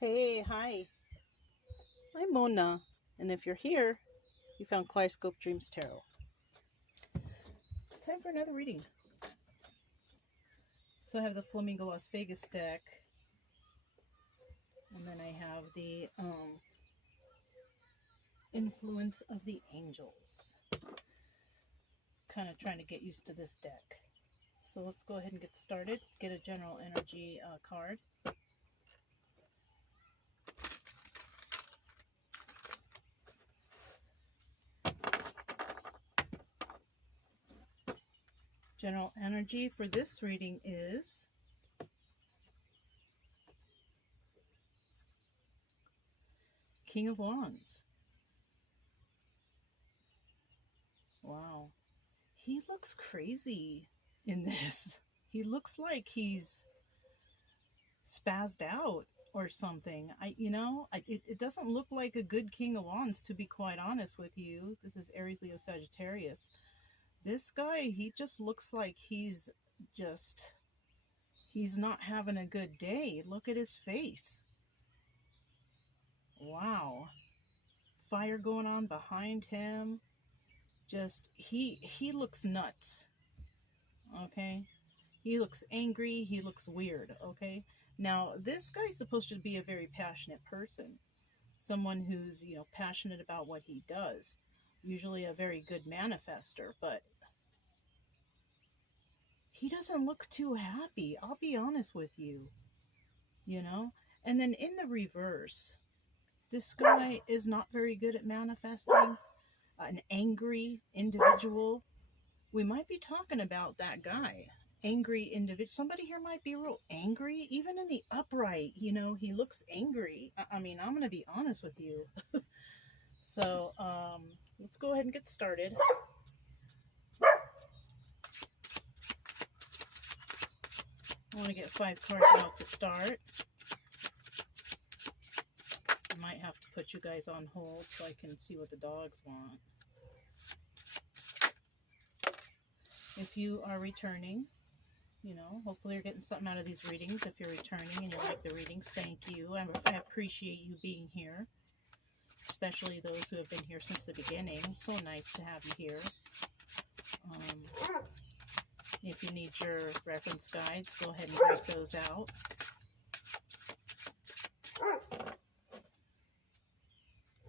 Hey, hi. I'm Mona, and if you're here, you found Kaleidoscope Dreams Tarot. It's time for another reading. So I have the Flamingo Las Vegas deck, and then I have the Influence of the Angels. Kind of trying to get used to this deck. So let's go ahead and get started. Get a general energy card. General energy for this reading is King of Wands. Wow. He looks crazy in this. He looks like he's spazzed out or something. It doesn't look like a good King of Wands, to be quite honest with you. This is Aries, Leo, Sagittarius. This guy, he just looks like he's not having a good day. Look at his face. Wow. Fire going on behind him. He looks nuts. Okay? He looks angry. He looks weird. Okay? Now, this guy's supposed to be a very passionate person. Someone who's, passionate about what he does. Usually a very good manifester, but he doesn't look too happy. I'll be honest with you. And then in the reverse, this guy is not very good at manifesting. An angry individual. We might be talking about that guy. Angry individual. Somebody here might be real angry, even in the upright. He looks angry. I'm going to be honest with you. So let's go ahead and get started. I want to get 5 cards out to start. I might have to put you guys on hold so I can see what the dogs want. If you are returning, hopefully you're getting something out of these readings. If you're returning and you like the readings, thank you. I appreciate you being here, especially those who have been here since the beginning. So nice to have you here. If you need your reference guides, go ahead and break those out.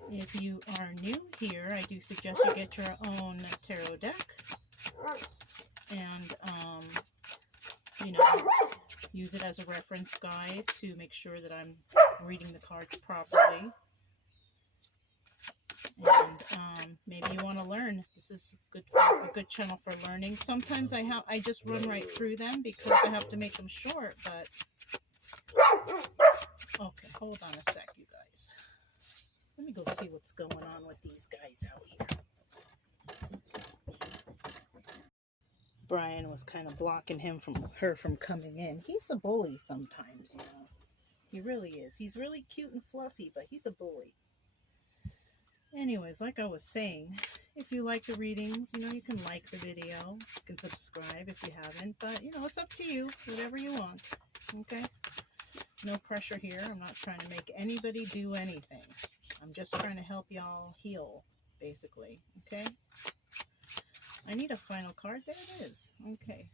If you are new here, I do suggest you get your own tarot deck. And, use it as a reference guide to make sure that I'm reading the cards properly. And maybe you want to learn. This is a good channel for learning. Sometimes I just run right through them because I have to make them short, but okay, hold on a sec, you guys. Let me go see what's going on with these guys out here. Brian was kind of blocking her from coming in. He's a bully sometimes, He really is. He's really cute and fluffy, but he's a bully. Anyways, like I was saying, if you like the readings, you can like the video. You can subscribe if you haven't. But, it's up to you. Whatever you want. Okay? No pressure here. I'm not trying to make anybody do anything. I'm just trying to help y'all heal, basically. Okay? I need a final card. There it is. Okay.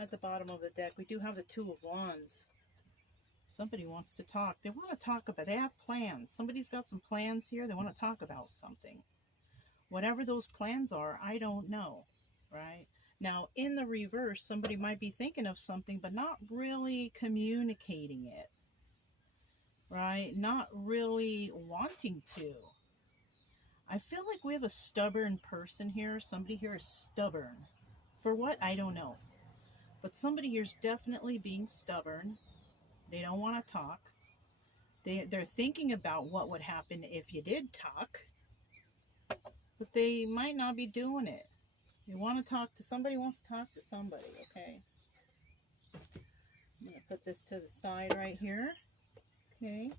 At the bottom of the deck, we do have the Two of Wands. Somebody wants to talk. They want to talk about, they have plans. Somebody's got some plans here. They want to talk about something. Whatever those plans are, I don't know. Right? Now, in the reverse, somebody might be thinking of something, but not really communicating it. Right? Not really wanting to. I feel like we have a stubborn person here. Somebody here is stubborn. For what? I don't know. But somebody here is definitely being stubborn. They don't want to talk. They're thinking about what would happen if you did talk. But they might not be doing it. They want to talk to somebody, wants to talk to somebody, okay? I'm going to put this to the side right here. Okay.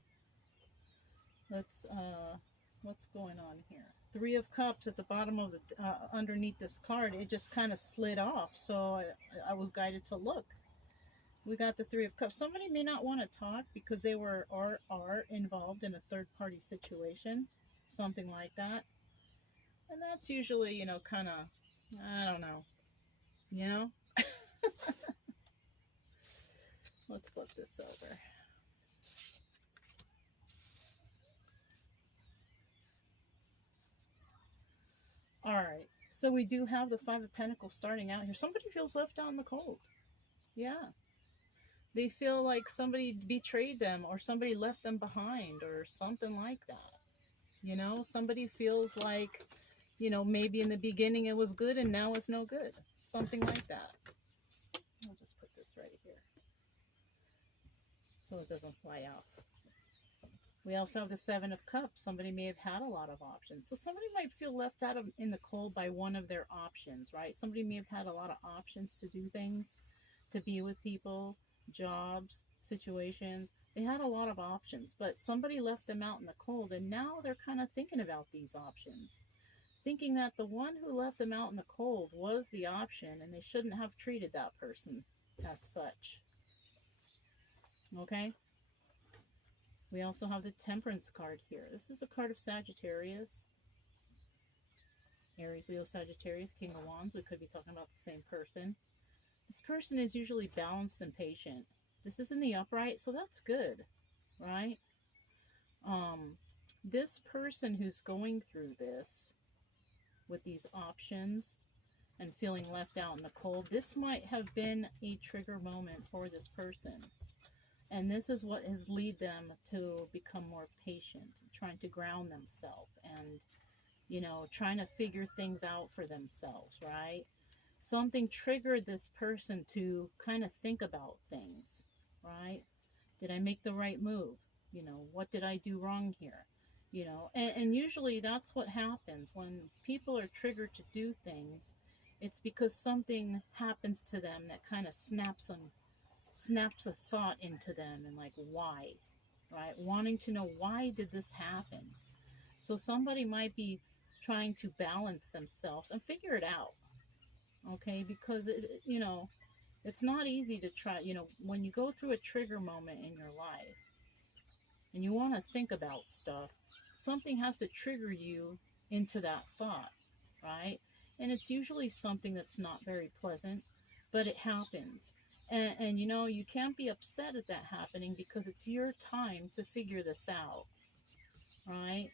Let's, what's going on here? 3 of Cups at the bottom of the, underneath this card. It just kind of slid off. So I was guided to look. We got the Three of Cups. Somebody may not want to talk because they were or are involved in a third-party situation, something like that. And that's usually, you know, kind of, I don't know, you know? Let's flip this over. All right. So we do have the Five of Pentacles starting out here. Somebody feels left out in the cold. Yeah. They feel like somebody betrayed them or somebody left them behind or something like that. You know, somebody feels like, you know, maybe in the beginning it was good and now it's no good. Something like that. I'll just put this right here so it doesn't fly off. We also have the Seven of Cups. Somebody may have had a lot of options. So somebody might feel left out in the cold by one of their options, right? Somebody may have had a lot of options to do things, to be with people, jobs, situations. They had a lot of options, but somebody left them out in the cold, and now they're kind of thinking about these options, thinking that the one who left them out in the cold was the option, and they shouldn't have treated that person as such. Okay? We also have the Temperance card here. This is a card of Sagittarius. Aries, Leo, Sagittarius, King of Wands. We could be talking about the same person. This person is usually balanced and patient. This is in the upright, so that's good, right? This person who's going through this with these options and feeling left out in the cold, this might have been a trigger moment for this person. And this is what has led them to become more patient, trying to ground themselves and, you know, trying to figure things out for themselves, right? Something triggered this person to kind of think about things, right? Did I make the right move? You know, what did I do wrong here? You know, and usually that's what happens when people are triggered to do things. It's because something happens to them that kind of snaps a thought into them, and like, why, right? Wanting to know, why did this happen? So somebody might be trying to balance themselves and figure it out, okay? Because, you know, it's not easy to try, you know, when you go through a trigger moment in your life and you want to think about stuff, something has to trigger you into that thought, right? And it's usually something that's not very pleasant, but it happens. And you know, you can't be upset at that happening because it's your time to figure this out, right?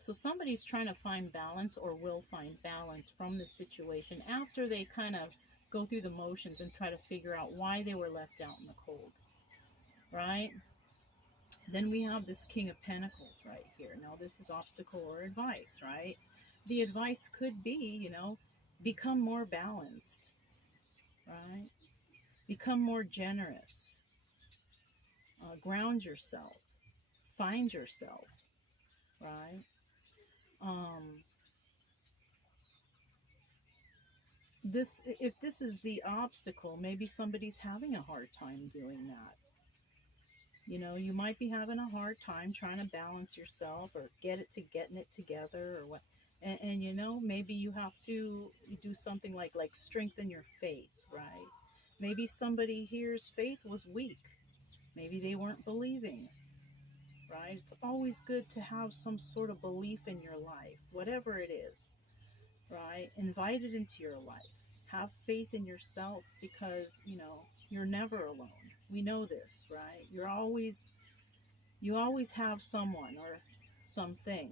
So somebody's trying to find balance or will find balance from this situation after they kind of go through the motions and try to figure out why they were left out in the cold, right? Then we have this King of Pentacles right here. Now this is obstacle or advice, right? The advice could be, you know, become more balanced, right? Become more generous. Ground yourself. Find yourself, right? If this is the obstacle, maybe somebody's having a hard time doing that. You know, you might be having a hard time trying to balance yourself or getting it together or what. And you know, maybe you have to do something like strengthen your faith, right? Maybe somebody here's faith was weak. Maybe they weren't believing, right? It's always good to have some sort of belief in your life, whatever it is, right? Invite it into your life. Have faith in yourself because, you know, you're never alone. We know this, right? You always have someone or something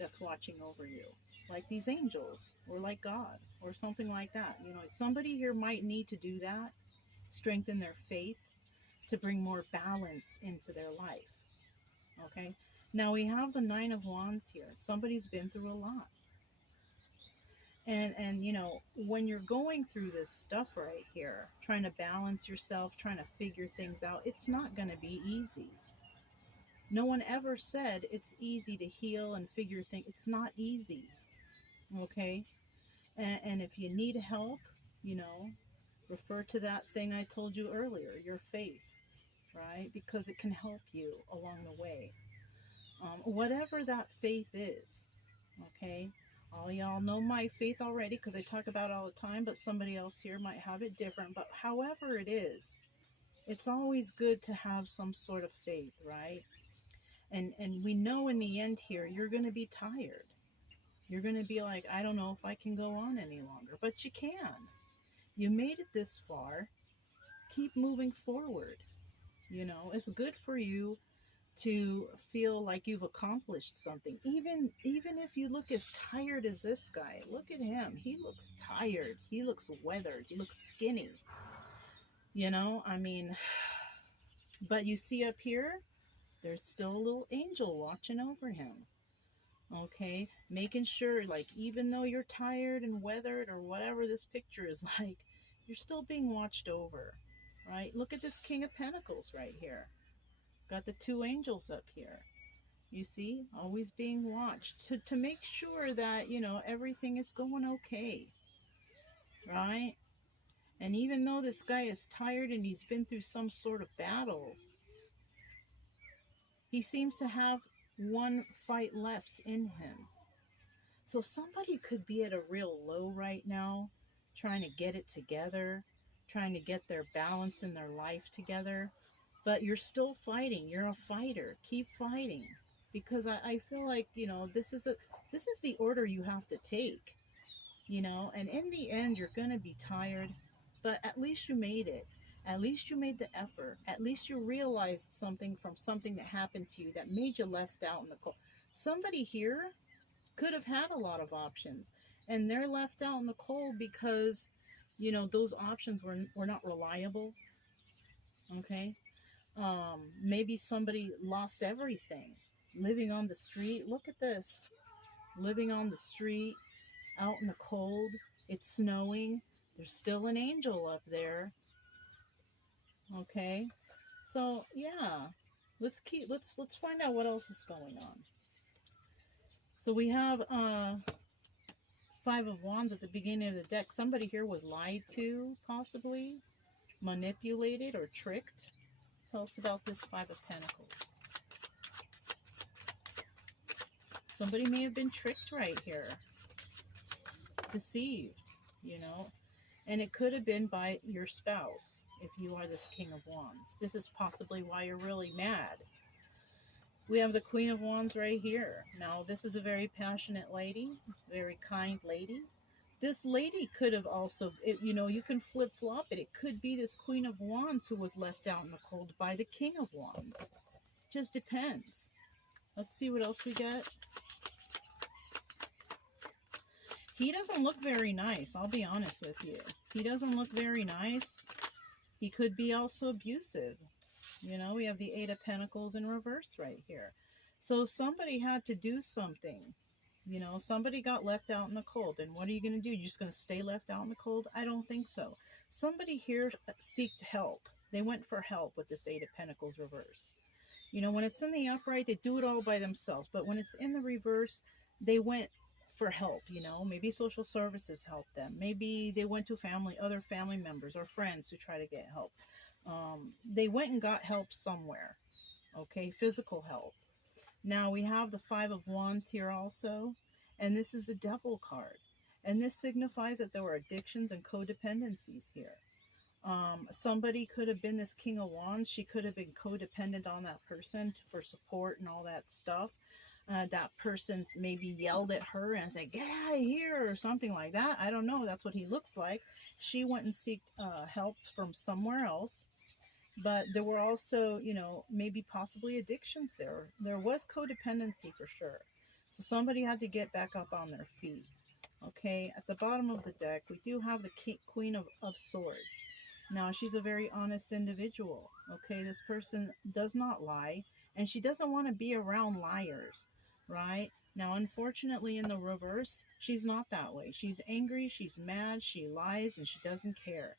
that's watching over you, like these angels or like God or something like that. You know, somebody here might need to do that, strengthen their faith to bring more balance into their life. Okay, now we have the Nine of Wands here. Somebody's been through a lot. And you know, when you're going through this stuff right here, trying to balance yourself, trying to figure things out, it's not going to be easy. No one ever said it's easy to heal and figure things. It's not easy. Okay? And if you need help, you know, refer to that thing I told you earlier, your faith, right? Because it can help you along the way. Whatever that faith is, okay? All y'all know my faith already because I talk about it all the time, but somebody else here might have it different. But however it is, it's always good to have some sort of faith, right? And we know in the end here, you're going to be tired. You're going to be like, I don't know if I can go on any longer, but you can. You made it this far. Keep moving forward. You know, it's good for you to feel like you've accomplished something. Even if you look as tired as this guy, look at him. He looks tired. He looks weathered. He looks skinny. You know, I mean, but you see up here, there's still a little angel watching over him. Okay, making sure, like, even though you're tired and weathered or whatever this picture is like, you're still being watched over, right? Look at this King of Pentacles right here. Got the two angels up here. You see, always being watched to make sure that, you know, everything is going okay, right? And even though this guy is tired and he's been through some sort of battle, he seems to have one fight left in him. So somebody could be at a real low right now, trying to get it together, trying to get their balance in their life together. But you're still fighting. You're a fighter. Keep fighting. Because I feel like, you know, this is the order you have to take. You know, and in the end you're gonna be tired, but at least you made it. At least you made the effort. At least you realized something from something that happened to you that made you left out in the cold. Somebody here could have had a lot of options, and they're left out in the cold because, you know, those options were not reliable. Okay, maybe somebody lost everything, living on the street. Look at this, living on the street, out in the cold. It's snowing. There's still an angel up there. Okay, so yeah, let's find out what else is going on. So we have Five of Wands at the beginning of the deck. Somebody here was lied to, possibly manipulated or tricked. Tell us about this Five of Pentacles. Somebody may have been tricked right here, deceived, you know, and it could have been by your spouse. If you are this King of Wands, this is possibly why you're really mad. We have the Queen of Wands right here. Now, this is a very passionate lady, very kind lady. This lady could have also, you know, you can flip-flop it. It could be this Queen of Wands who was left out in the cold by the King of Wands. Just depends. Let's see what else we get. He doesn't look very nice, I'll be honest with you. He doesn't look very nice. He could be also abusive. You know, we have the Eight of Pentacles in reverse right here. So somebody had to do something. You know, somebody got left out in the cold. And what are you going to do? You're just going to stay left out in the cold? I don't think so. Somebody here sought help. They went for help with this Eight of Pentacles reverse. You know, when it's in the upright, they do it all by themselves. But when it's in the reverse, they went for help, you know. Maybe social services helped them. Maybe they went to other family members or friends to try to get help. They went and got help somewhere. Okay, physical help. Now we have the Five of Wands here also. And this is the Devil card. And this signifies that there were addictions and codependencies here. Somebody could have been this King of Wands. She could have been codependent on that person for support and all that stuff. That person maybe yelled at her and said, "Get out of here," or something like that. I don't know. That's what he looks like. She went and sought help from somewhere else. But there were also, you know, maybe possibly addictions there. There was codependency for sure. So somebody had to get back up on their feet. Okay, at the bottom of the deck, we do have the Queen of Swords. Now, she's a very honest individual. Okay, this person does not lie, and she doesn't want to be around liars, right? Now, unfortunately, in the reverse, she's not that way. She's angry, she's mad, she lies, and she doesn't care.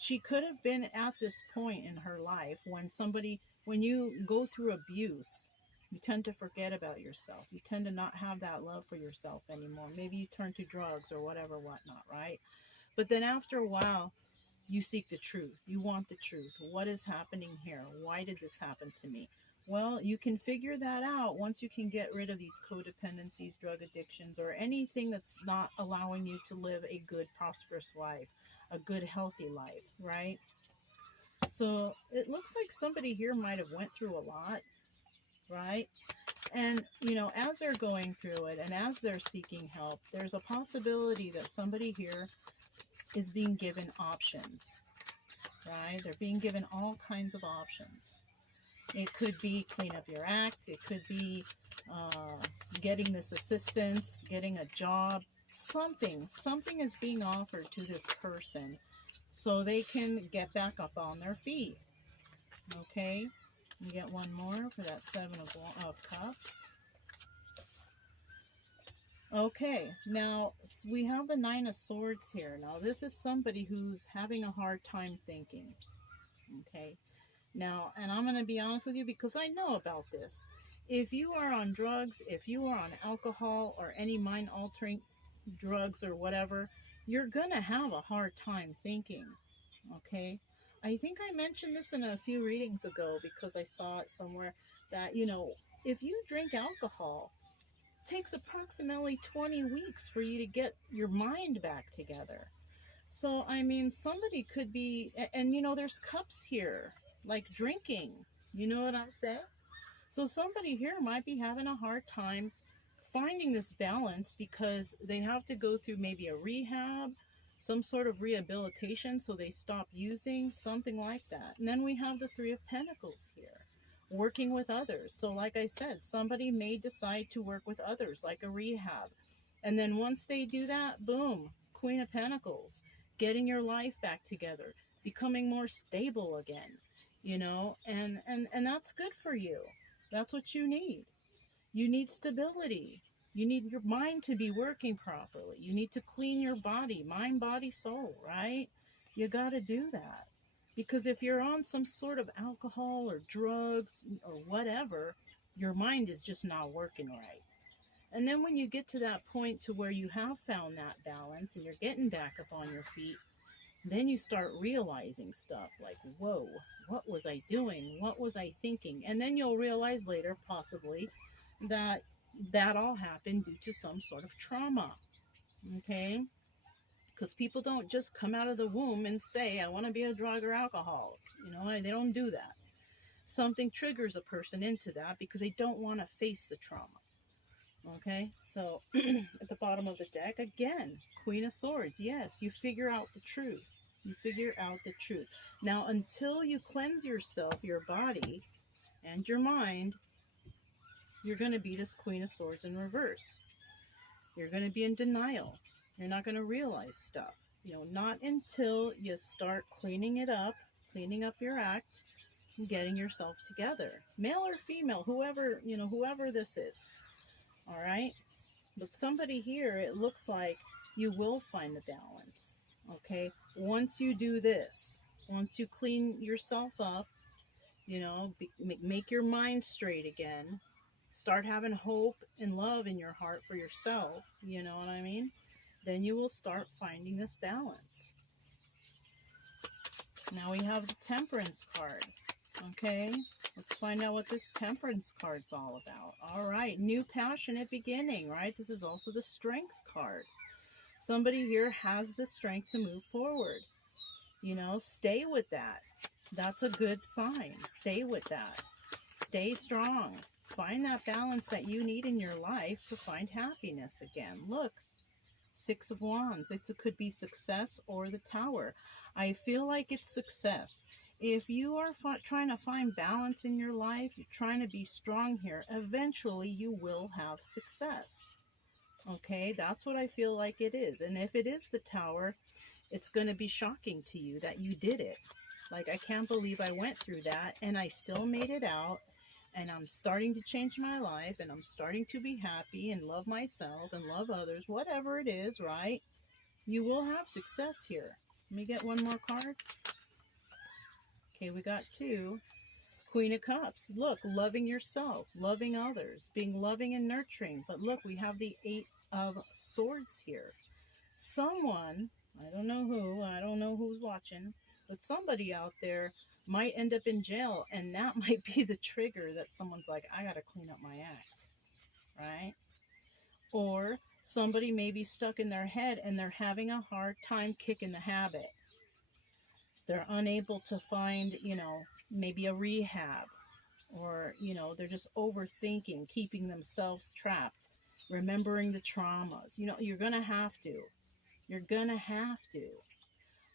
She could have been at this point in her life when you go through abuse, you tend to forget about yourself. You tend to not have that love for yourself anymore. Maybe you turn to drugs or whatever, whatnot, right? But then after a while, you seek the truth. You want the truth. What is happening here? Why did this happen to me? Well, you can figure that out once you can get rid of these codependencies, drug addictions, or anything that's not allowing you to live a good, prosperous life, a good, healthy life, right? So it looks like somebody here might have went through a lot, right? And, you know, as they're going through it and as they're seeking help, there's a possibility that somebody here is being given options, right? They're being given all kinds of options. It could be clean up your act. It could be getting this assistance, getting a job. Something is being offered to this person so they can get back up on their feet. Okay, you get one more for that Seven of Cups. Okay, now we have the Nine of Swords here. Now this is somebody who's having a hard time thinking. Okay, now, and I'm going to be honest with you because I know about this. If you are on drugs, if you are on alcohol or any mind-altering drugs or whatever, you're going to have a hard time thinking. Okay, I think I mentioned this in a few readings ago because I saw it somewhere that, you know, if you drink alcohol, it takes approximately 20 weeks for you to get your mind back together. So, I mean, somebody could be, and you know, there's cups here, like drinking. You know what I'm saying? So somebody here might be having a hard time finding this balance because they have to go through maybe a rehab, some sort of rehabilitation, so they stop using, something like that. And then we have the Three of Pentacles here, working with others. So like I said, somebody may decide to work with others, like a rehab. And then once they do that, boom, Queen of Pentacles, getting your life back together, becoming more stable again, you know, and that's good for you. That's what you need. You need stability. You need your mind to be working properly. You need to clean your body, mind, body, soul, right? You got to do that. Because if you're on some sort of alcohol or drugs or whatever, your mind is just not working right. And then when you get to that point to where you have found that balance and you're getting back up on your feet, then you start realizing stuff like, whoa, what was I doing? What was I thinking? And then you'll realize later, possibly, that that all happened due to some sort of trauma. Okay? Because people don't just come out of the womb and say, I want to be a drug or alcoholic. You know, they don't do that. Something triggers a person into that because they don't want to face the trauma. Okay, so at the bottom of the deck, again, Queen of Swords. Yes, you figure out the truth. You figure out the truth. Now, until you cleanse yourself, your body, and your mind, you're going to be this Queen of Swords in reverse. You're going to be in denial. You're not going to realize stuff. You know, not until you start cleaning it up, cleaning up your act, and getting yourself together. Male or female, whoever, you know, whoever this is. All right, but somebody here, it looks like you will find the balance. Okay, once you do this, once you clean yourself up, you know, make your mind straight again, start having hope and love in your heart for yourself, you know what I mean? Then you will start finding this balance. Now we have the Temperance card. Okay, let's find out what this Temperance card's all about. All right, new passionate beginning, right? This is also the Strength card. Somebody here has the strength to move forward. You know, stay with that. That's a good sign. Stay with that. Stay strong. Find that balance that you need in your life to find happiness again. Look, Six of Wands. It could be success or the Tower. I feel like it's success. If you are trying to find balance in your life, you're trying to be strong here, eventually you will have success. Okay, that's what I feel like it is. And if it is the Tower, it's going to be shocking to you that you did it. Like, I can't believe I went through that and I still made it out. And I'm starting to change my life and I'm starting to be happy and love myself and love others, whatever it is, right? You will have success here. Let me get one more card. Okay, we got two. Queen of Cups. Look, loving yourself, loving others, being loving and nurturing. But look, we have the Eight of Swords here. Someone, I don't know who, I don't know who's watching, but somebody out there might end up in jail, and that might be the trigger that someone's like, I gotta clean up my act, right? Or somebody may be stuck in their head and they're having a hard time kicking the habit. They're unable to find, maybe a rehab, or, they're just overthinking, keeping themselves trapped, remembering the traumas. You're gonna have to. You're gonna have to.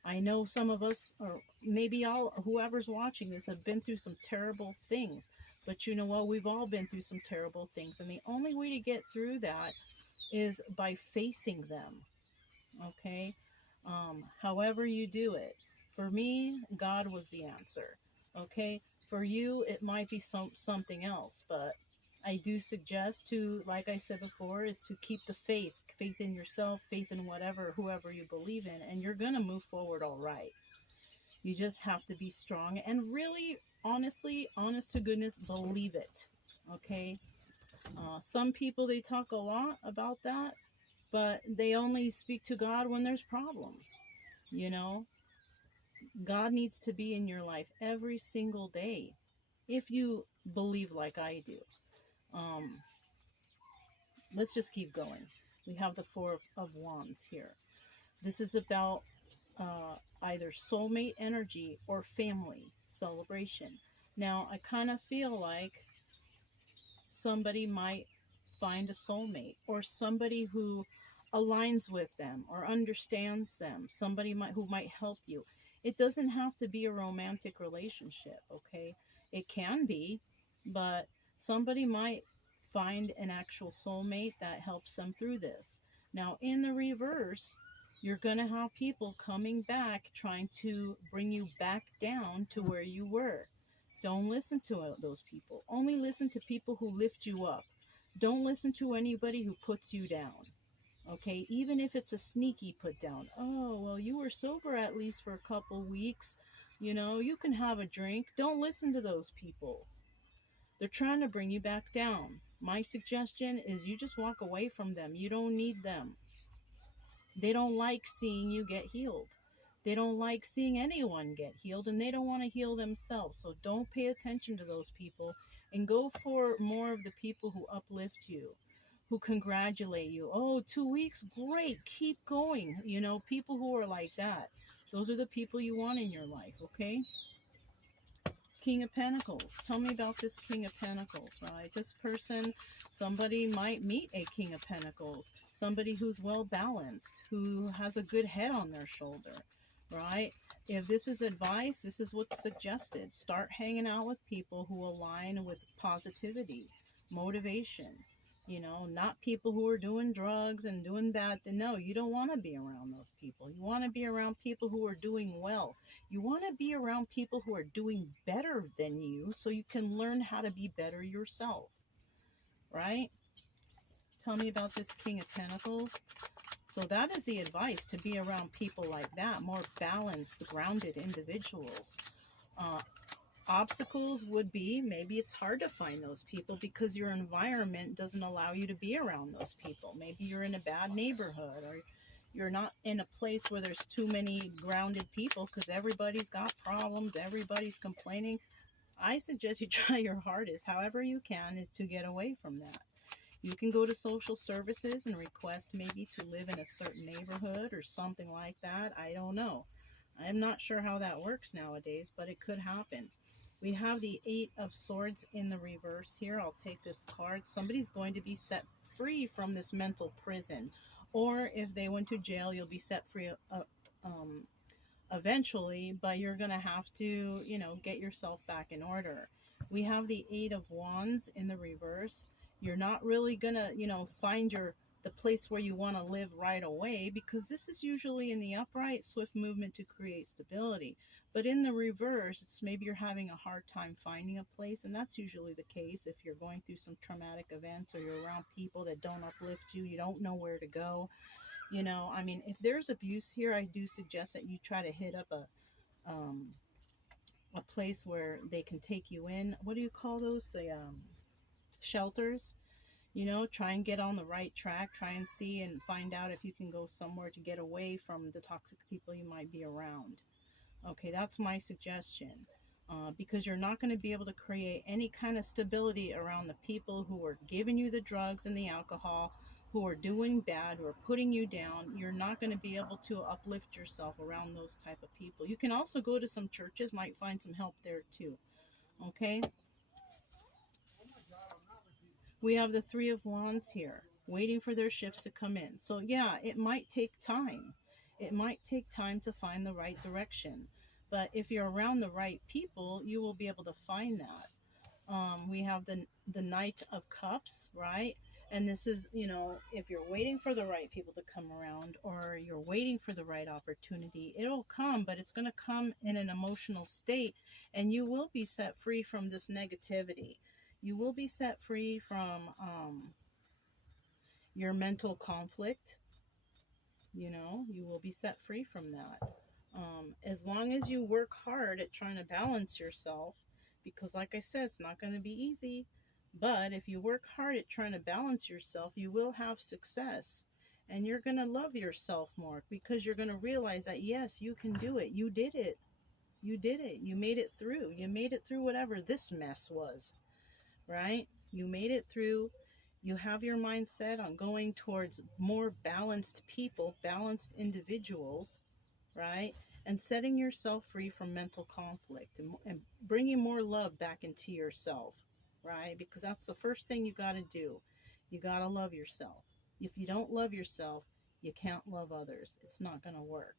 I know some of us, or maybe all, whoever's watching this, have been through some terrible things. But you know what? We've all been through some terrible things. And the only way to get through that is by facing them. Okay? However you do it. For me, God was the answer. Okay? For you, it might be something else. But I do suggest to, like I said before, is to keep the faith. Faith in yourself, faith in whoever you believe in, and you're going to move forward all right. You just have to be strong and really, honestly, honest to goodness, believe it. Okay? Some people, they talk a lot about that, but they only speak to God when there's problems. God needs to be in your life every single day if you believe like I do. Let's just keep going. We have the Four of Wands here. This is about either soulmate energy or family celebration. Now, I kind of feel like somebody might find a soulmate, or somebody who aligns with them or understands them. Somebody who might help you. It doesn't have to be a romantic relationship, okay? It can be, but somebody might find an actual soulmate that helps them through this. Now, in the reverse, you're going to have people coming back trying to bring you back down to where you were. Don't listen to those people. Only listen to people who lift you up. Don't listen to anybody who puts you down. Okay, even if it's a sneaky put down. Oh, well, you were sober at least for a couple weeks. You can have a drink. Don't listen to those people. They're trying to bring you back down. My suggestion is you just walk away from them. You don't need them. They don't like seeing you get healed. They don't like seeing anyone get healed, and they don't want to heal themselves. So don't pay attention to those people, and go for more of the people who uplift you, who congratulate you. Oh, 2 weeks? Great. Keep going. People who are like that. Those are the people you want in your life, okay? King of Pentacles. Tell me about this King of Pentacles, right? This person, somebody might meet a King of Pentacles. Somebody who's well balanced, who has a good head on their shoulder, right? If this is advice, this is what's suggested. Start hanging out with people who align with positivity, motivation. Not people who are doing drugs and doing bad things. No, you don't want to be around those people. You want to be around people who are doing well. You want to be around people who are doing better than you, so you can learn how to be better yourself, right? Tell me about this King of Pentacles. So that is the advice, to be around people like that, more balanced, grounded individuals. Obstacles would be, maybe it's hard to find those people because your environment doesn't allow you to be around those people. Maybe you're in a bad neighborhood, or you're not in a place where there's too many grounded people because everybody's got problems, everybody's complaining. I suggest you try your hardest, however you can, is to get away from that. You can go to social services and request maybe to live in a certain neighborhood or something like that. I don't know. I'm not sure how that works nowadays, but it could happen. We have the Eight of Swords in the reverse here. I'll take this card. Somebody's going to be set free from this mental prison. Or if they went to jail, you'll be set free eventually, but you're going to have to, get yourself back in order. We have the Eight of Wands in the reverse. You're not really going to, find the place where you want to live right away, because this is usually in the upright, swift movement to create stability. But in the reverse, it's maybe you're having a hard time finding a place, and that's usually the case if you're going through some traumatic events, or you're around people that don't uplift you, you don't know where to go. If there's abuse here, I do suggest that you try to hit up a place where they can take you in. What do you call those? The shelters. Try and get on the right track. Try and see and find out if you can go somewhere to get away from the toxic people you might be around. Okay, that's my suggestion. because you're not going to be able to create any kind of stability around the people who are giving you the drugs and the alcohol, who are doing bad, who are putting you down. You're not going to be able to uplift yourself around those type of people. You can also go to some churches, might find some help there too. Okay, we have the Three of Wands here, waiting for their shifts to come in. So yeah, it might take time. It might take time to find the right direction. But if you're around the right people, you will be able to find that. We have the Knight of Cups, right? And this is, you know, if you're waiting for the right people to come around, or you're waiting for the right opportunity, it'll come, but it's going to come in an emotional state, and you will be set free from this negativity. You will be set free from your mental conflict. You know, you will be set free from that. As long as you work hard at trying to balance yourself, because like I said, it's not going to be easy, but if you work hard at trying to balance yourself, you will have success, and you're going to love yourself more, because you're going to realize that yes, you can do it. You did it. You did it. You made it through. You made it through whatever this mess was, right? You made it through. You have your mindset on going towards more balanced people, balanced individuals, right? And setting yourself free from mental conflict, and bringing more love back into yourself, right? Because that's the first thing you got to do. You got to love yourself. If you don't love yourself, you can't love others. It's not going to work.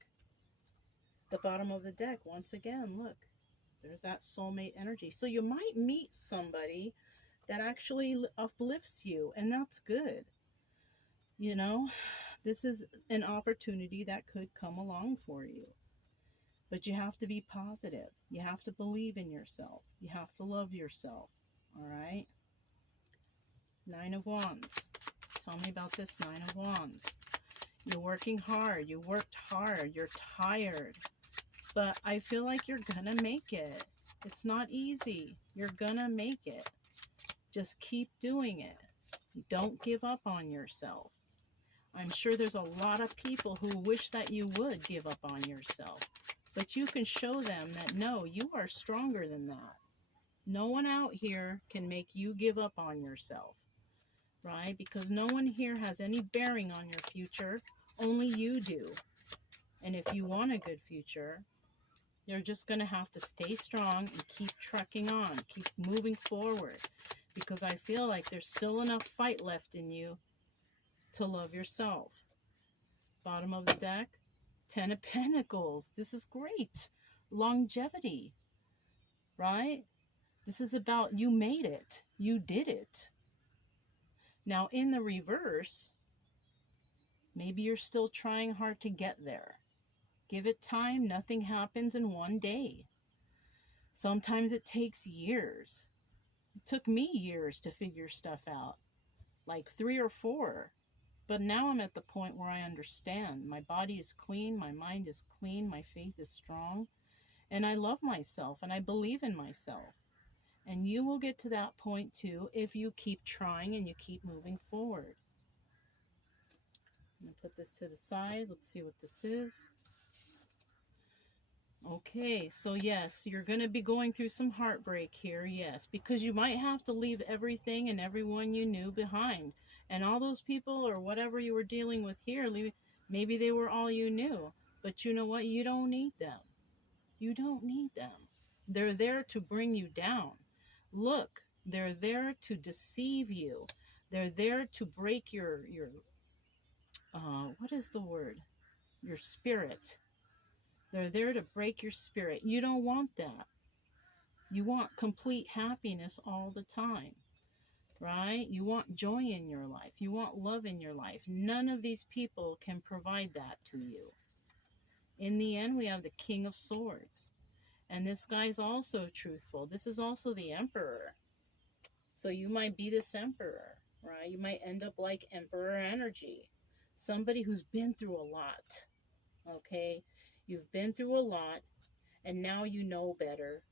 The bottom of the deck, once again, look, there's that soulmate energy. So you might meet somebody that actually uplifts you, and that's good. You know, this is an opportunity that could come along for you. But you have to be positive. You have to believe in yourself. You have to love yourself. All right? Nine of Wands. Tell me about this Nine of Wands. You're working hard. You worked hard. You're tired. But I feel like you're going to make it. It's not easy. You're going to make it. Just keep doing it. Don't give up on yourself. I'm sure there's a lot of people who wish that you would give up on yourself. But you can show them that, no, you are stronger than that. No one out here can make you give up on yourself, right? Because no one here has any bearing on your future. Only you do. And if you want a good future, you're just going to have to stay strong and keep trucking on, keep moving forward. Because I feel like there's still enough fight left in you to love yourself. Bottom of the deck. 10 of Pentacles. This is great. Longevity, right? This is about you made it. You did it. Now, in the reverse, maybe you're still trying hard to get there. Give it time. Nothing happens in one day. Sometimes it takes years. It took me years to figure stuff out, like 3 or 4. But now I'm at the point where I understand. My body is clean. My mind is clean. My faith is strong. And I love myself, and I believe in myself. And you will get to that point too if you keep trying and you keep moving forward. I'm going to put this to the side. Let's see what this is. Okay, so yes, you're going to be going through some heartbreak here, yes, because you might have to leave everything and everyone you knew behind. And all those people or whatever you were dealing with here, maybe they were all you knew. But you know what? You don't need them. You don't need them. They're there to bring you down. Look, they're there to deceive you. They're there to break your what is the word? Your spirit. They're there to break your spirit. You don't want that. You want complete happiness all the time, right? You want joy in your life. You want love in your life. None of these people can provide that to you. In the end, we have the King of Swords. And this guy's also truthful. This is also the Emperor. So you might be this Emperor, right? You might end up like Emperor energy. Somebody who's been through a lot, okay? You've been through a lot, and now you know better.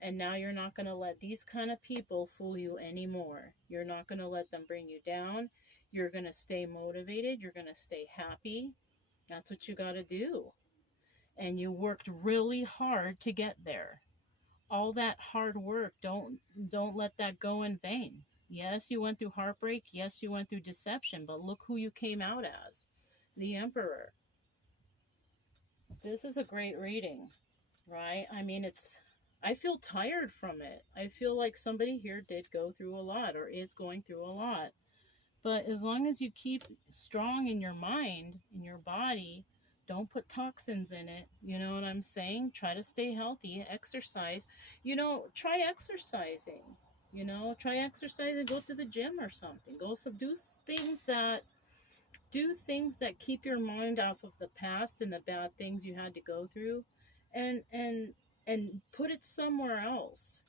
And now you're not going to let these kind of people fool you anymore. You're not going to let them bring you down. You're going to stay motivated. You're going to stay happy. That's what you got to do. And you worked really hard to get there. all that hard work, don't let that go in vain. Yes, you went through heartbreak. Yes, you went through deception, but look who you came out as, the Emperor. This is a great reading, right? I mean, I feel tired from it. I feel like somebody here did go through a lot or is going through a lot. But as long as you keep strong in your mind, in your body, don't put toxins in it. You know what I'm saying? Try to stay healthy, exercise. Try exercising. Try exercising, go to the gym or something. Do things that keep your mind off of the past and the bad things you had to go through, and put it somewhere else.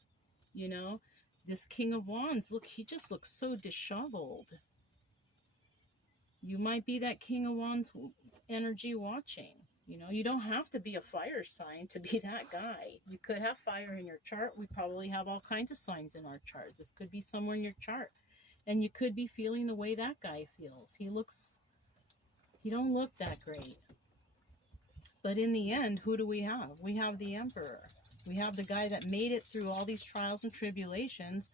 You know, this King of Wands, look, he just looks so disheveled. You might be that King of Wands energy watching. You don't have to be a fire sign to be that guy. You could have fire in your chart. We probably have all kinds of signs in our chart. This could be somewhere in your chart. And you could be feeling the way that guy feels. He don't look that great. But in the end, who do we have? We have the Emperor. We have the guy that made it through all these trials and tribulations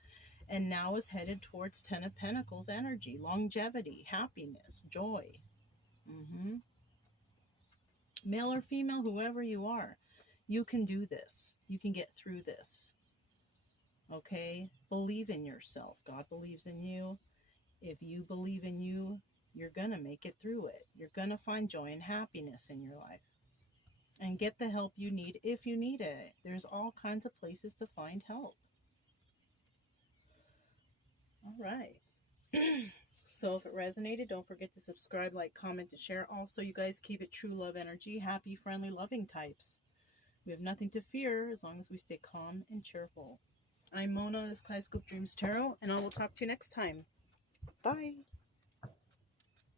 and now is headed towards Ten of Pentacles energy, longevity, happiness, joy. Male or female, whoever you are, you can do this. You can get through this. Okay? Believe in yourself. God believes in you. If you believe in you, you're going to make it through it. You're going to find joy and happiness in your life. And get the help you need if you need it. There's all kinds of places to find help. All right. So if it resonated, don't forget to subscribe, like, comment, and share. Also, you guys keep it true love energy. Happy, friendly, loving types. We have nothing to fear as long as we stay calm and cheerful. I'm Mona, this is Kaleidoscope Dreams Tarot, and I will talk to you next time. Bye.